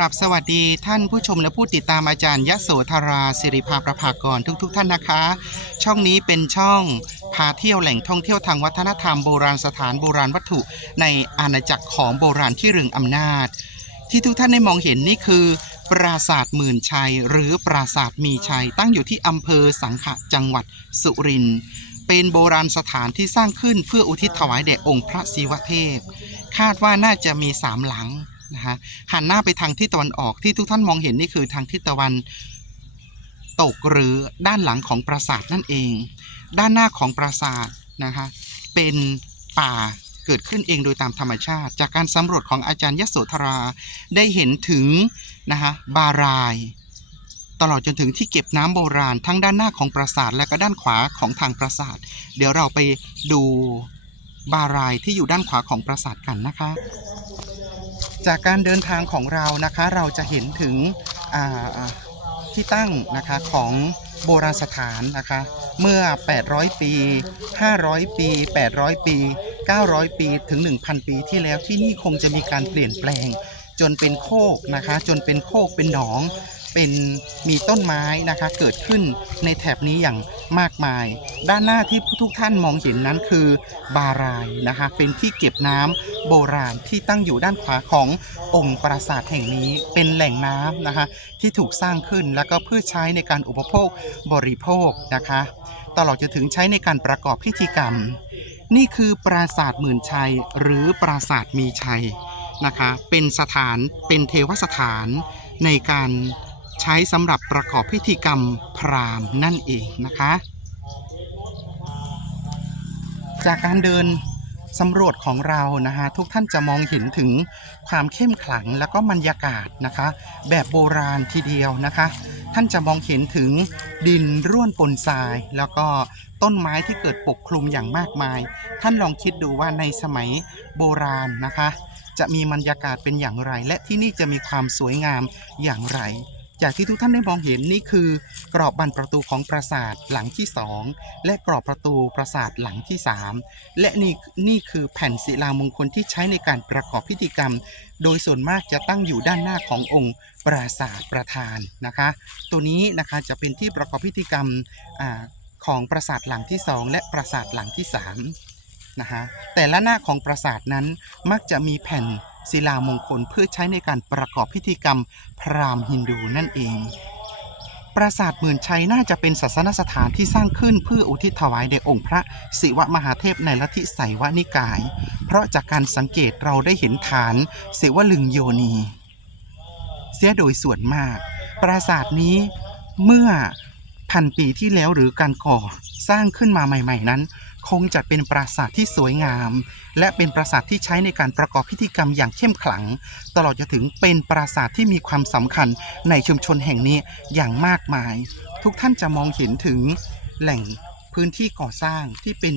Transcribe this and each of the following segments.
ราบสวัสดีท่านผู้ชมและผู้ติดตามอาจารย์ยโสธราสิริภาประภากรทุกๆทท่านนะคะ ช่องนี้เป็นช่องพาเที่ยวแหล่งท่องเที่ยวทางวัฒนธรรมโบราณสถานโบราณวัตถุ ในอาณาจักรของโบราณที่เรืองอำนาจ ที่ทุกท่านได้มองเห็นนี่คือ ปราสาทหมื่นชัย หรือปราสาทมีชัย ตั้งอยู่ที่อำเภอสังขะจังหวัดสุรินทร์เป็นโบราณสถานที่สร้างขึ้นเพื่ออุทิศถวายแด่องค์พระศิวเทพ คาดว่าน่าจะมีสามหลัง นะฮะหันหน้าไปทางทิศตะวันออกที่ทุกท่านมองเห็นนี่คือทางทิศตะวันตกหรือด้านหลังของปราสาทนั่นเอง ด้านหน้าของปราสาทนะคะเป็นป่าเกิดขึ้นเองโดยตามธรรมชาติ จากการสำรวจของอาจารย์ยโสธราได้เห็นถึงนะคะบาราย ตลอดจนถึงที่เก็บน้ำโบราณทั้งด้านหน้าของปราสาทและก็ด้านขวาของทางปราสาท เดี๋ยวเราไปดูบารายที่อยู่ด้านขวาของปราสาทกันนะคะ จากการเดินทางของเรานะคะเราจะเห็นถึงที่ตั้งนะคะของโบราณสถานนะคะเมื่อ 800 ปี 500 ปี 800 ปี 900 ปีถึง 1,000 ปีที่แล้วที่นี่คงจะมีการเปลี่ยนแปลง จนเป็นโคกนะคะ จนเป็นโคกเป็นหนองเป็นมีต้นไม้นะคะเกิดขึ้นในแถบนี้อย่างมากมาย ด้านหน้าที่ทุกท่านมองเห็นนั้นคือบารายนะคะเป็นที่เก็บน้ำโบราณที่ตั้งอยู่ด้านขวาขององค์ปราสาทแห่งนี้เป็นแหล่งน้ำนะคะที่ถูกสร้างขึ้นแล้วก็เพื่อใช้ในการอุปโภคบริโภคนะคะตลอดจนถึงใช้ในการประกอบพิธีกรรม นี่คือปราสาทหมื่นชัยหรือปราสาทมีชัยนะคะเป็นสถานเป็นเทวสถานในการ ใช้สำหรับประกอบพิธีกรรมพราหมณ์นั่นเองนะคะ จากการเดินสำรวจของเรานะฮะทุกท่านจะมองเห็นถึงความเข้มขลังแล้วก็บรรยากาศนะคะ แบบโบราณทีเดียวนะคะ ท่านจะมองเห็นถึงดินร่วนปนทราย แล้วก็ต้นไม้ที่เกิดปกคลุมอย่างมากมาย ท่านลองคิดดูว่าในสมัยโบราณนะคะ จะมีบรรยากาศเป็นอย่างไร และที่นี่จะมีความสวยงามอย่างไร จากที่ทุกท่านได้มองเห็นนี่คือกรอบบานประตูของปราสาทหลังที่สองและกรอบประตูปราสาทหลังที่สามและนี่นี่คือแผ่นศิลามงคลที่ใช้ในการประกอบพิธีกรรม โดยส่วนมากจะตั้งอยู่ด้านหน้าขององค์ปราสาทประธานนะคะ ตัวนี้นะคะจะเป็นที่ประกอบพิธีกรรมอของปราสาทหลังที่สองและปราสาทหลังที่สามนะคะแต่ละหน้าของปราสาทนั้นมักจะมีแผ่น ศิลามงคลเพื่อใช้ในการประกอบพิธีกรรม พราหมณ์ฮินดูนั่นเอง ปราสาทหมื่นชัยน่าจะเป็นศาสนสถานที่สร้างขึ้นเพื่ออุทิศถวายแด่องค์พระศิวมหาเทพในลัทธิไสยวนิกาย เพราะจากการสังเกตเราได้เห็นฐานศิวลึงโยนี เสียโดยส่วนมาก ปราสาทนี้เมื่อพันปีที่แล้วหรือการก่อ สร้างขึ้นมาใหม่ๆนั้น คงจะเป็นปราสาทที่สวยงาม และเป็นปราสาทที่ใช้ในการประกอบพิธีกรรมอย่างเข้มขลัง ตลอดจนถึงเป็นปราสาทที่มีความสำคัญในชุมชนแห่งนี้อย่างมากมาย ทุกท่านจะมองเห็นถึงแหล่งพื้นที่ก่อสร้างที่เป็น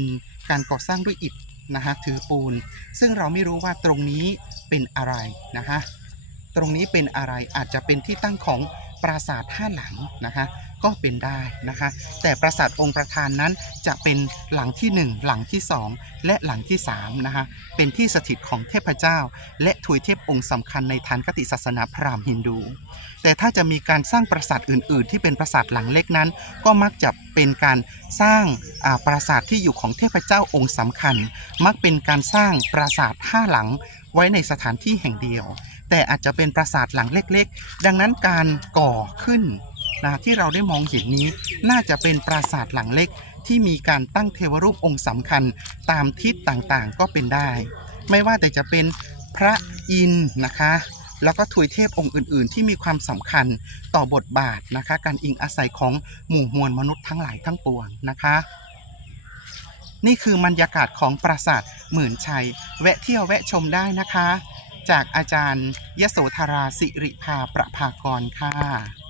การก่อสร้างด้วยอิฐนะฮะถือปูน ซึ่งเราไม่รู้ว่าตรงนี้เป็นอะไรนะคะตรงนี้เป็นอะไรอาจจะเป็นที่ตั้งของ ปราสาทห้าหลังนะคะก็เป็นได้นะคะ แต่ปราสาทองค์ประธานนั้นจะเป็นหลังที่ 1 หลังที่ 2 และหลังที่3นะคะเป็นที่สถิตของเทพเจ้า และทวยเทพองค์สำคัญในฐานคติศาสนาพราหมณ์ฮินดู แต่ถ้าจะมีการสร้างปราสาทอื่น ๆ ที่เป็นปราสาทหลังเล็กนั้น ก็มักจะเป็นการสร้างปราสาทที่อยู่ของเทพเจ้าองค์สำคัญ มักเป็นการสร้างปราสาทห้าหลังไว้ในสถานที่แห่งเดียว แต่อาจจะเป็นปราสาทหลังเล็กๆ ดังนั้นการก่อขึ้นนะที่เราได้มองเห็นนี้น่าจะเป็นปราสาทหลังเล็ก ที่มีการตั้งเทวรูปองค์สำคัญตามทิศต่างๆก็เป็นได้ ไม่ว่าแต่จะเป็นพระอินนะคะ แล้วก็ถวยเทพองค์อื่น ๆ ที่มีความสำคัญต่อบทบาทนะคะ การอิงอาศัยของหมู่มวลมนุษย์ทั้งหลายทั้งปวงนะคะนี่คือบรรยากาศของปราสาทหมื่นชัย แวะเที่ยวแวะชมได้นะคะ จากอาจารย์ยโสธราสิริภาประภากรค่ะ